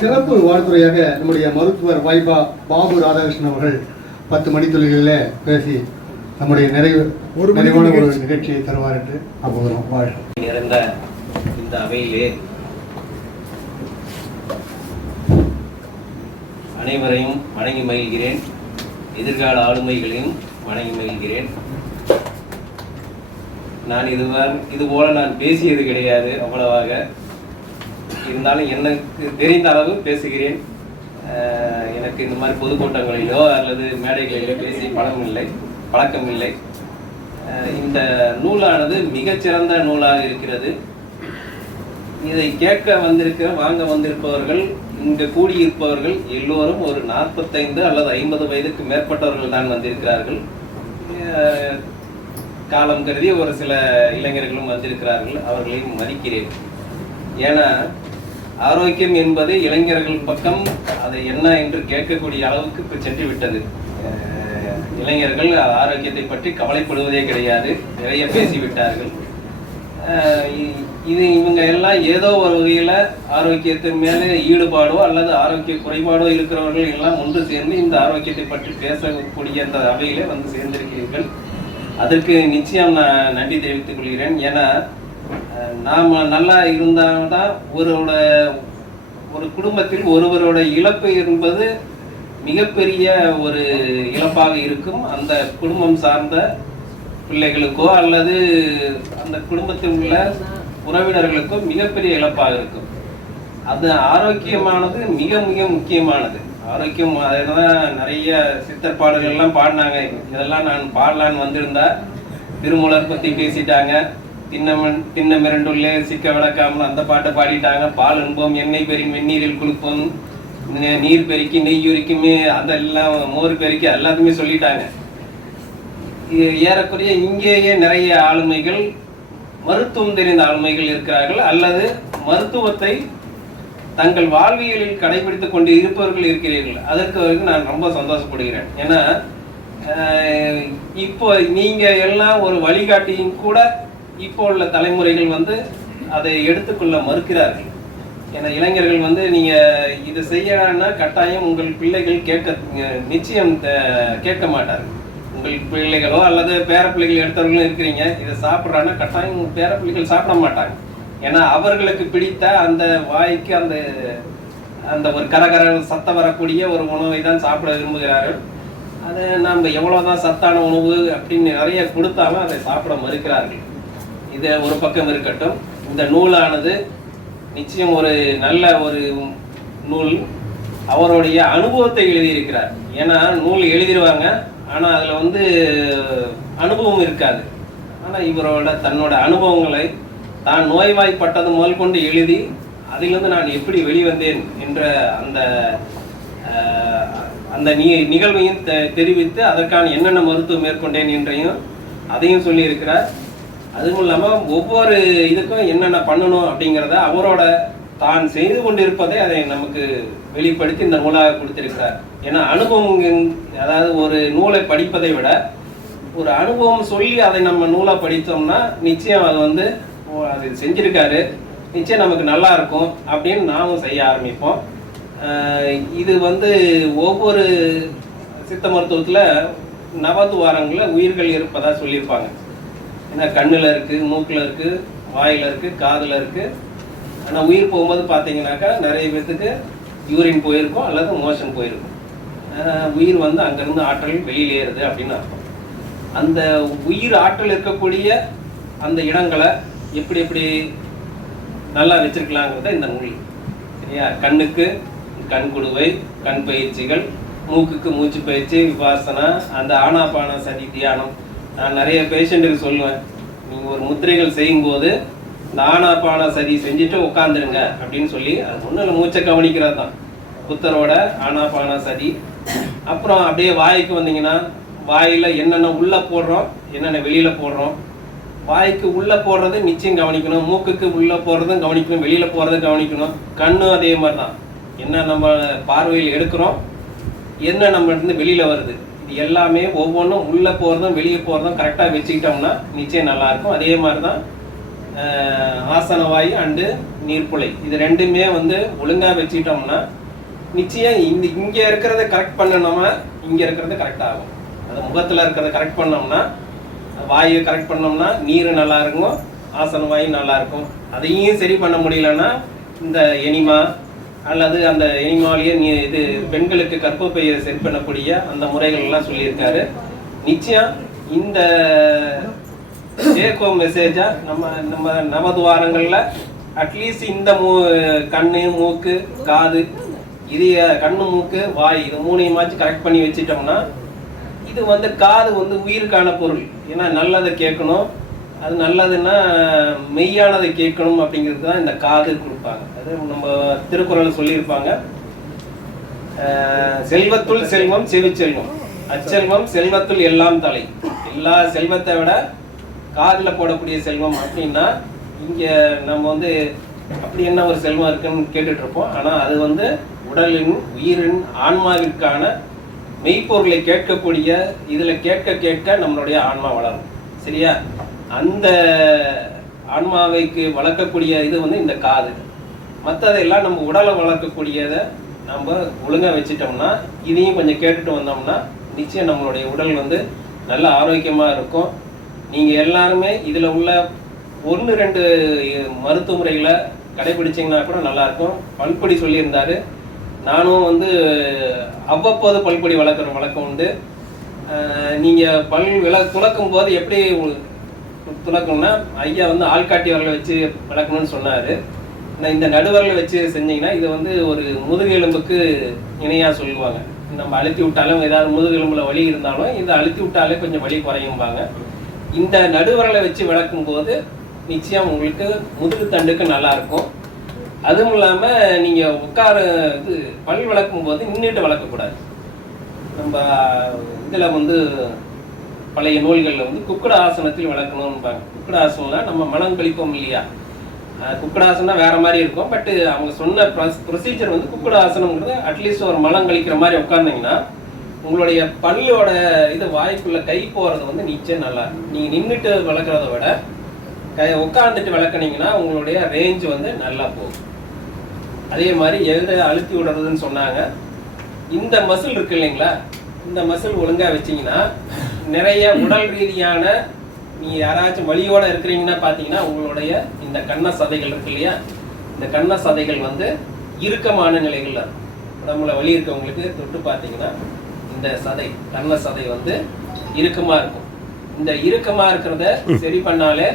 சிறப்பு வாழ்த்துறையாக நம்முடைய மருத்துவர் வாய்பா பாபு ராதாகிருஷ்ணன் அவர்கள் பத்து மணித்துளிகளில் பேசி நம்முடைய நிறைவு ஒரு நிறைவான ஒரு நிகழ்ச்சி. நிகழ்ச்சியை தருவார் என்று நம்புகிறோம் வாழ்க்கை நிறைந்த இந்த அவையிலே அனைவரையும் வணங்கி மகிழ்கிறேன். எதிர்கால ஆளுமைகளையும் வணங்கி மகிழ்கிறேன். நான் இதுவரை இது போல நான் பேசியது கிடையாது அவ்வளவாக. இருந்தாலும் எனக்கு தெரிந்த அளவு பேசுகிறேன். எனக்கு இந்த மாதிரி பொதுக்கூட்டங்களிலோ அல்லது மேடைகளிலோ பேசி பழம் இல்லை. பழக்கம் இல்லை. இந்த நூலானது மிகச்சிறந்த நூலாக இருக்கிறது. இதை கேட்க வந்திருக்கிற வாங்க வந்திருப்பவர்கள் இங்கு கூடியிருப்பவர்கள் எல்லோரும் ஒரு நாற்பத்தைந்து அல்லது ஐம்பது வயதுக்கு மேற்பட்டவர்கள் தான் வந்திருக்கிறார்கள். காலம் கருதி ஒரு சில இளைஞர்களும் வந்திருக்கிறார்கள். அவர்களையும் மதிக்கிறேன். ஏன்னா ஆரோக்கியம் என்பது இளைஞர்கள் பக்கம் அதை என்ன என்று கேட்கக்கூடிய அளவுக்கு இப்போ சென்று விட்டது இளைஞர்கள் ஆரோக்கியத்தை பற்றி கவலைப்படுவதே கிடையாது. நிறைய பேசிவிட்டார்கள். இ- இது இவங்க எல்லாம் ஏதோ ஒரு வகையில் ஆரோக்கியத்தின் மேலே ஈடுபாடோ அல்லது ஆரோக்கிய குறைபாடோ இருக்கிறவர்கள் எல்லாம் ஒன்று சேர்ந்து இந்த ஆரோக்கியத்தை பற்றி பேசக்கூடிய அந்த அவையிலே வந்து சேர்ந்திருக்கிறீர்கள். அதற்கு நிச்சயம் நான் நன்றி தெரிவித்துக் கொள்கிறேன். ஏன்னா நாம் நல்லா இருந்தால்தான் ஒருவோட ஒரு குடும்பத்தில் ஒருவரோட இழப்பு என்பது மிகப்பெரிய ஒரு இழப்பாக இருக்கும். அந்த குடும்பம் சார்ந்த பிள்ளைகளுக்கோ அல்லது அந்த குடும்பத்தில் உள்ள உறவினர்களுக்கோ மிகப்பெரிய இழப்பாக இருக்கும். அது ஆரோக்கியமானது மிக மிக முக்கியமானது. ஆரோக்கியம் அதனால நிறைய சித்தர் பாடல்கள்லாம் பாடினாங்க. இதெல்லாம் நான் பாடலான்னு வந்திருந்தா திருமூலர் பற்றி பேசிட்டாங்க. தின்னமன் தின்னமிரண்டுள்ளே சிக்க விளக்காமல் அந்த பாட்டை பாடிட்டாங்க. பால் அன்போம் எண்ணெய் பெரி வெந்நீரில் குளிப்போம். நீர் பெருக்கி நெய் உரிக்குமே அதெல்லாம் மோர் பெருக்கி எல்லாத்தையுமே சொல்லிட்டாங்க. ஏறக்குறைய இங்கேயே நிறைய ஆளுமைகள் மருத்துவம் தெரிந்த ஆளுமைகள் இருக்கிறார்கள். அல்லது மருத்துவத்தை தங்கள் வாழ்வியலில் கடைபிடித்துக் கொண்டு இருப்பவர்கள் இருக்கிறீர்கள். அதற்கு வரைக்கும் நான் ரொம்ப சந்தோஷப்படுகிறேன். ஏன்னா இப்போ நீங்க எல்லாம் ஒரு வழிகாட்டியும் கூட இப்போ உள்ள தலைமுறைகள் வந்து அதை எடுத்துக்கொள்ள மறுக்கிறார்கள். ஏன்னா இளைஞர்கள் வந்து நீங்க இது செய்யணும்னா கட்டாயம் உங்கள் பிள்ளைகள் கேட்க நிச்சயம் த- கேட்க மாட்டார்கள். உங்கள் பிள்ளைகளோ அல்லது பேர பிள்ளைகள் எடுத்தவர்களும் இருக்கிறீங்க இதை சாப்பிட்றான்னா கட்டாயம் உங்கள் பேர பிள்ளைகள் சாப்பிட மாட்டாங்க. ஏன்னா அவர்களுக்கு பிடித்த அந்த வாய்க்கு அந்த அந்த ஒரு கரகர சத்தம் வரக்கூடிய ஒரு உணவை தான் சாப்பிட விரும்புகிறார்கள். அதை நாம் எவ்வளோதான் சத்தான உணவு அப்படின்னு நிறைய கொடுத்தாலும் அதை சாப்பிட மறுக்கிறார்கள். இது ஒரு பக்கம் இருக்கட்டும். இந்த நூலானது நிச்சயம் ஒரு நல்ல ஒரு நூல். அவருடைய அனுபவத்தை எழுதியிருக்கிறார். ஏன்னா நூல் எழுதிடுவாங்க ஆனால் அதில் வந்து அனுபவம் இருக்காது. ஆனால் இவரோட தன்னோட அனுபவங்களை தான் நோய்வாய்ப்பட்டது முதல் கொண்டு எழுதி அதிலிருந்து நான் எப்படி வெளிவந்தேன் என்ற அந்த அந்த நி நிகழ்வையும் தெ- தெரிவித்து அதற்கான என்னென்ன மருத்துவம் மேற்கொண்டேன் என்றையும் அதையும் சொல்லியிருக்கிறார். அதுவும் இல்லாமல் ஒவ்வொரு இதுக்கும் என்னென்ன பண்ணணும் அப்படிங்கிறத அவரோட தான் செய்து கொண்டிருப்பதை அதை நமக்கு வெளிப்படுத்தி இந்த நூலாக கொடுத்திருக்கிறார். ஏன்னா அனுபவம் அதாவது ஒரு நூலை படிப்பதை விட ஒரு அனுபவம் சொல்லி அதை நம்ம நூலை படித்தோம்னா நிச்சயம் அது வந்து அது செஞ்சிருக்காரு. நிச்சயம் நமக்கு நல்லா இருக்கும் அப்படின்னு நாமும் செய்ய ஆரம்பிப்போம். இது வந்து ஒவ்வொரு சித்த மருத்துவத்தில் நவத்துவாரங்களில் உயிர்கள் இருப்பதாக சொல்லியிருப்பாங்க. ஏன்னா கண்ணில் இருக்குது மூக்கில் இருக்குது வாயில் இருக்குது காதில் இருக்குது ஆனால் உயிர் போகும்போது பார்த்தீங்கன்னாக்கா நிறைய பேர்த்துக்கு யூரின் போயிருக்கும் அல்லது மோஷன் போயிருக்கும். உயிர் வந்து அங்கேருந்து ஆற்றல் வெளியேறுது அப்படின்னு அர்த்தம். அந்த உயிர் ஆற்றல் இருக்கக்கூடிய அந்த இடங்களை எப்படி எப்படி நல்லா வச்சிருக்கலாங்கிறத இந்த மொழி சரியா? கண்ணுக்கு கண் குடுவை கண் பயிற்சிகள் மூக்குக்கு மூச்சு பயிற்சி விபாசனா அந்த ஆனாபான சதி தியானம் நான் நிறைய பேஷண்ட்டுக்கு சொல்லுவேன். நீங்கள் ஒரு முத்திரைகள் செய்யும்போது நானா ஆனாபான சரி செஞ்சுட்டு உட்காந்துருங்க அப்படின்னு சொல்லி அது ஒன்றும் மூச்சை கவனிக்கிறது தான் புத்தரோட ஆனாபான சரி அப்புறம் அப்படியே வாய்க்கு வந்தீங்கன்னா வாயில் என்னென்ன உள்ளே போடுறோம் என்னென்ன வெளியில் போடுறோம் வாய்க்கு உள்ளே போடுறது நிச்சயம் கவனிக்கணும் மூக்குக்கு உள்ளே போடுறதும் கவனிக்கணும் வெளியில் போகிறதும் கவனிக்கணும் கண்ணும் அதே மாதிரி தான் என்ன நம்ம பார்வையில் எடுக்கிறோம் என்ன நம்ம வெளியில் வருது. எல்லாமே ஒவ்வொன்றும் உள்ளே போகிறதும் வெளியே போகிறதும் கரெக்டாக வச்சுக்கிட்டோம்னா நிச்சயம் நல்லா இருக்கும் அதே மாதிரி தான் ஆசனவாய் ஆசன வாயு அண்டு நீர்ப்புழை இது ரெண்டுமே வந்து ஒழுங்காக வச்சுக்கிட்டோம்னா நிச்சயம் இந்த இங்கே இருக்கிறத கரெக்ட் பண்ணணுமா இங்கே இருக்கிறது கரெக்ட் ஆகும். அது முகத்தில் இருக்கிறத கரெக்ட் பண்ணோம்னா வாயு கரெக்ட் பண்ணோம்னா நீர் நல்லா இருக்கும் ஆசன வாயு நல்லா இருக்கும் அதையும் சரி பண்ண முடியலன்னா இந்த எனிமா அல்லது அந்த எனிமாலேயே நீ இது பெண்களுக்கு கற்பப்பையை செட் பண்ணக்கூடிய அந்த முறைகள் எல்லாம் சொல்லியிருக்காரு. நிச்சயம் இந்த டேக் மெசேஜா நம்ம நம்ம நவதுவாரங்களில் அட்லீஸ்ட் இந்த மூ கண்ணு மூக்கு காது இது கண்ணு மூக்கு வாய் இது மூணையுமாச்சும் கரெக்ட் பண்ணி வச்சிட்டோம்னா இது வந்து காது வந்து உயிருக்கான பொருள். ஏன்னா நல்லதை கேட்கணும். அது நல்லதுன்னா மெய்யானதை கேட்கணும் அப்படிங்கிறது தான் இந்த காது கொடுப்பாங்க. அது நம்ம திருக்குறள் சொல்லியிருப்பாங்க. செல்வத்துள் செல்வம் செவிச்செல்வம். அச்செல்வம் செல்வத்துள் எல்லாம் தலை. எல்லா செல்வத்தை விட காதில் போடக்கூடிய செல்வம் அப்படின்னா இங்கே நம்ம வந்து அப்படி என்ன ஒரு செல்வம் இருக்குன்னு கேட்டுட்ருப்போம். ஆனால் அது வந்து உடலின் உயிரின் ஆன்மாவிற்கான மெய்ப்பொருளை கேட்கக்கூடிய இதில் கேட்க கேட்க நம்மளுடைய ஆன்மா வளரும். சரியா? அந்த ஆன்மாவைக்கு வளர்க்கக்கூடிய இது வந்து இந்த காது. மற்றதெல்லாம் நம்ம உடலை வளர்க்கக்கூடியதை நம்ம ஒழுங்காக வச்சுட்டோம்னா இதையும் கொஞ்சம் கேட்டுட்டு வந்தோம்னா நிச்சயம் நம்மளுடைய உடல் வந்து நல்ல ஆரோக்கியமாக இருக்கும். நீங்கள் எல்லாருமே இதில் உள்ள ஒன்று ரெண்டு மருத்துவ முறைகளை கூட நல்லாயிருக்கும் பல்பொடி சொல்லியிருந்தார். நானும் வந்து அவ்வப்போது பல்பொடி வளர்க்குற வழக்கம் உண்டு. நீங்கள் பல் விள துளக்கும் போது எப்படி உ- ஐயா வந்து ஆள்காட்டி வரலை வச்சு விளக்கணும்னு சொன்னாரு. நான் இந்த நடுவரலை வச்சு செஞ்சீங்கன்னா இது வந்து ஒரு முதுகெலும்புக்கு இணையாக சொல்லுவாங்க. நம்ம அழுத்தி விட்டாலும் ஏதாவது முதுகெலும்புல வலி இருந்தாலும் இதை அழுத்தி விட்டாலே கொஞ்சம் வலி குறையும்பாங்க. இந்த நடுவரலை வச்சு விளக்கும் போது நிச்சயம் உங்களுக்கு முதுகு தண்டுக்கு நல்லா இருக்கும். அதுவும் இல்லாம நீங்க உட்கார இது பல் விளக்கும் போது நின்றுட்டு வளர்க்கக்கூடாது நம்ம இதில் வந்து பழைய நூல்களில் வந்து குக்கடாசனத்தில் விளக்கணும்பாங்க. குக்குட ஆசனம்னா நம்ம மனம் கழிப்போம் இல்லையா? அஹ் குக்குட வேற மாதிரி இருக்கும். பட் அவங்க சொன்ன ப்ரொசீஜர் வந்து குக்குட ஆசனம்ங்கிறது அட்லீஸ்ட் ஒரு மலம் கழிக்கிற மாதிரி உட்கார்ந்தீங்கன்னா உங்களுடைய பல்லியோட இது வாய்க்குள்ள கை போகிறது வந்து நிச்சயம் நல்லா இருக்கும். நின்றுட்டு விளக்குறத விட கை உட்காந்துட்டு விளக்குனீங்கன்னா உங்களுடைய ரேஞ்ச் வந்து நல்லா போகும். அதே மாதிரி எதை அழுத்தி விடுறதுன்னு சொன்னாங்க. இந்த மசில் இருக்கு இல்லைங்களா? இந்த மசில் ஒழுங்காக வச்சீங்கன்னா நிறைய உடல் ரீதியான நீ யாராச்சும் வழியோட இருக்கிறீங்கன்னா பார்த்தீங்கன்னா உங்களுடைய இந்த கண்ண சதைகள் இருக்கு இல்லையா? இந்த கண்ண சதைகள் வந்து இறுக்கமான நிலைகளில் இருக்கும் வழி வலி இருக்கவங்களுக்கு தொட்டு பார்த்தீங்கன்னா இந்த சதை கண்ண சதை வந்து இறுக்கமாக இருக்கும். இந்த இறுக்கமாக இருக்கிறத சரி பண்ணாலே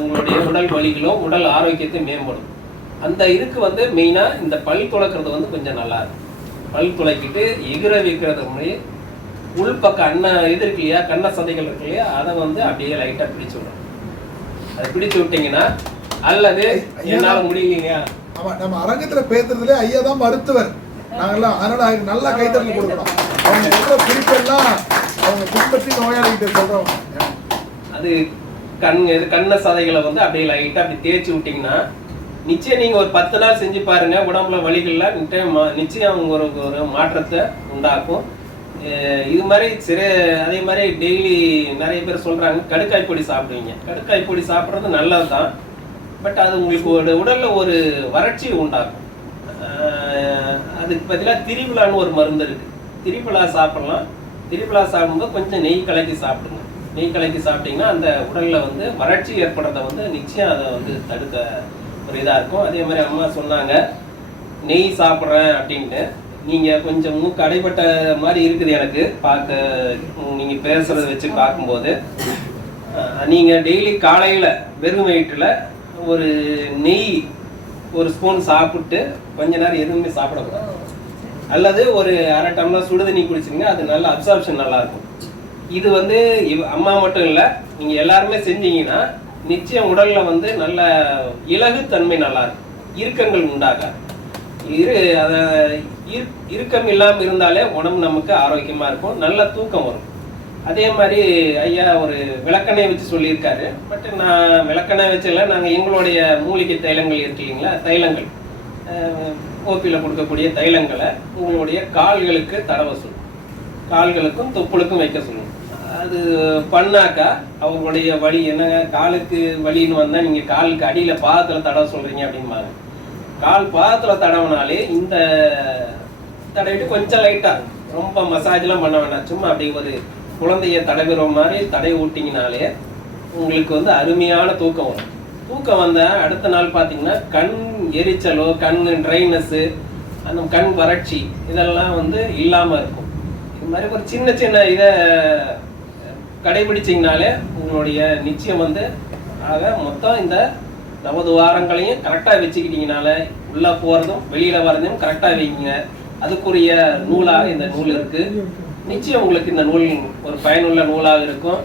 உங்களுடைய உடல் வலிகளும் உடல் ஆரோக்கியத்தை மேம்படும். அந்த இருக்கு வந்து மெயினாக இந்த பல் துளக்கிறது வந்து கொஞ்சம் நல்லா இருக்கும். பல் துளைக்கிட்டு எகிர வைக்கிறது முன்னாடி உள்பக்க அண்ண இது இருக்கு இல்லையா? கண்ண சதைகள் இருக்கு இல்லையா? அதை வந்து அப்படியே லைட்டா பிடிச்சு விடணும். அதை பிடிச்சு விட்டீங்கன்னா அல்லது என்னால முடியலையா ஆமா நம்ம அரங்கத்துல பேசுறதுல ஐயா தான் மருத்துவர். நாங்கெல்லாம் அதனால நல்லா கைத்தறல் கொடுக்கணும். அவங்க சொல்ற குறிப்பெல்லாம் அவங்க பின்பற்றி நோயாளிகிட்ட சொல்றோம். அது கண் இது கண்ண சதைகளை வந்து அப்படியே லைட்டா அப்படி தேய்ச்சி விட்டீங்கன்னா நிச்சயம் நீங்க ஒரு பத்து நாள் செஞ்சு பாருங்க. உடம்புல வலிகள்லாம் நிச்சயம் நிச்சயம் அவங்க ஒரு ஒரு மாற்றத்தை உண்டாக்கும். இது மாதிரி சிறு அதே மாதிரி டெய்லி நிறைய பேர் சொல்கிறாங்க கடுக்காய் பொடி சாப்பிடுவீங்க. கடுக்காய் பொடி சாப்பிட்றது நல்லது தான் பட் அது உங்களுக்கு ஒரு உடலில் ஒரு வறட்சி உண்டாகும் அதுக்கு பதிலாக திரிவிழான்னு ஒரு மருந்து இருக்குது திரிவிழா சாப்பிட்லாம். திரிவிழா சாப்பிடும்போது கொஞ்சம் நெய் கலக்கி சாப்பிடுங்க. நெய் கலக்கி சாப்பிட்டீங்கன்னா அந்த உடலில் வந்து வறட்சி ஏற்படுறத வந்து நிச்சயம் அதை வந்து தடுக்க ஒரு இதாக இருக்கும். அதே மாதிரி அம்மா சொன்னாங்க நெய் சாப்பிட்றேன் அப்படின்ட்டு. நீங்கள் கொஞ்சம் மூக்கு மாதிரி இருக்குது எனக்கு. பார்க்க நீங்கள் பேசுகிறத வச்சு பார்க்கும்போது நீங்கள் டெய்லி காலையில் வெறும் வயிற்றில் ஒரு நெய் ஒரு ஸ்பூன் சாப்பிட்டு கொஞ்ச நேரம் எதுவுமே சாப்பிடக்கூடாது. அல்லது ஒரு அரை டம்ளர் சுடுதண்ணி குடிச்சிங்கன்னா அது நல்ல அப்சார்ப்ஷன் நல்லாயிருக்கும். இது வந்து அம்மா மட்டும் இல்லை நீங்கள் எல்லாருமே செஞ்சீங்கன்னா நிச்சயம் உடலில் வந்து நல்ல இலகுத்தன்மை நல்லா இருக்கும் இறுக்கங்கள் உண்டாகாது. இரு அதை இறுக்கம் இல்லாமல் இருந்தாலே உடம்பு நமக்கு ஆரோக்கியமாக இருக்கும். நல்ல தூக்கம் வரும். அதே மாதிரி ஐயா ஒரு விளக்கெண்ணெய் வச்சு சொல்லியிருக்காரு. பட் நான் விளக்கெண்ணெய் வச்செல்லாம் நாங்கள் எங்களுடைய மூலிகை தைலங்கள் இருக்கு இல்லைங்களா? தைலங்கள். ஓபியில் கொடுக்கக்கூடிய தைலங்களை உங்களுடைய கால்களுக்கு தடவ சொல்லும். கால்களுக்கும் தொப்புளுக்கும் வைக்க சொல்லும். அது பண்ணாக்கா அவங்களுடைய வழி என்னங்க காலுக்கு வழின்னு வந்தால் நீங்கள் காலுக்கு அடியில் பாதத்தில் தடவை சொல்கிறீங்க அப்படிம்பாங்க. கால் பாதத்தில் தடவினாலே இந்த தடவிட்டு கொஞ்சம் லைட்டா ரொம்ப மசாஜ்லாம் பண்ண வேண்டாம். சும்மா அப்படி ஒரு குழந்தைய தடவிற மாதிரி தடவி விட்டிங்கனாலே உங்களுக்கு வந்து அருமையான தூக்கம் வரும். தூக்கம் வந்த அடுத்த நாள் பார்த்தீங்கன்னா கண் எரிச்சலோ கண் ட்ரைனஸ்ஸு அந்த கண் வறட்சி இதெல்லாம் வந்து இல்லாமல் இருக்கும். இது மாதிரி ஒரு சின்ன சின்ன இதை கடைபிடிச்சிங்கனாலே உங்களுடைய நிச்சயம் வந்து ஆக மொத்தம் இந்த நவது வாரங்களையும் கரெக்டாக வச்சுக்கிட்டீங்கனால உள்ளே போகிறதும் வெளியில் வர்றதும் கரெக்டாக வைங்க. அதுக்குரிய நூலாக இந்த நூல் இருக்குது நிச்சயம் உங்களுக்கு இந்த நூல் ஒரு பயனுள்ள நூலாக இருக்கும்.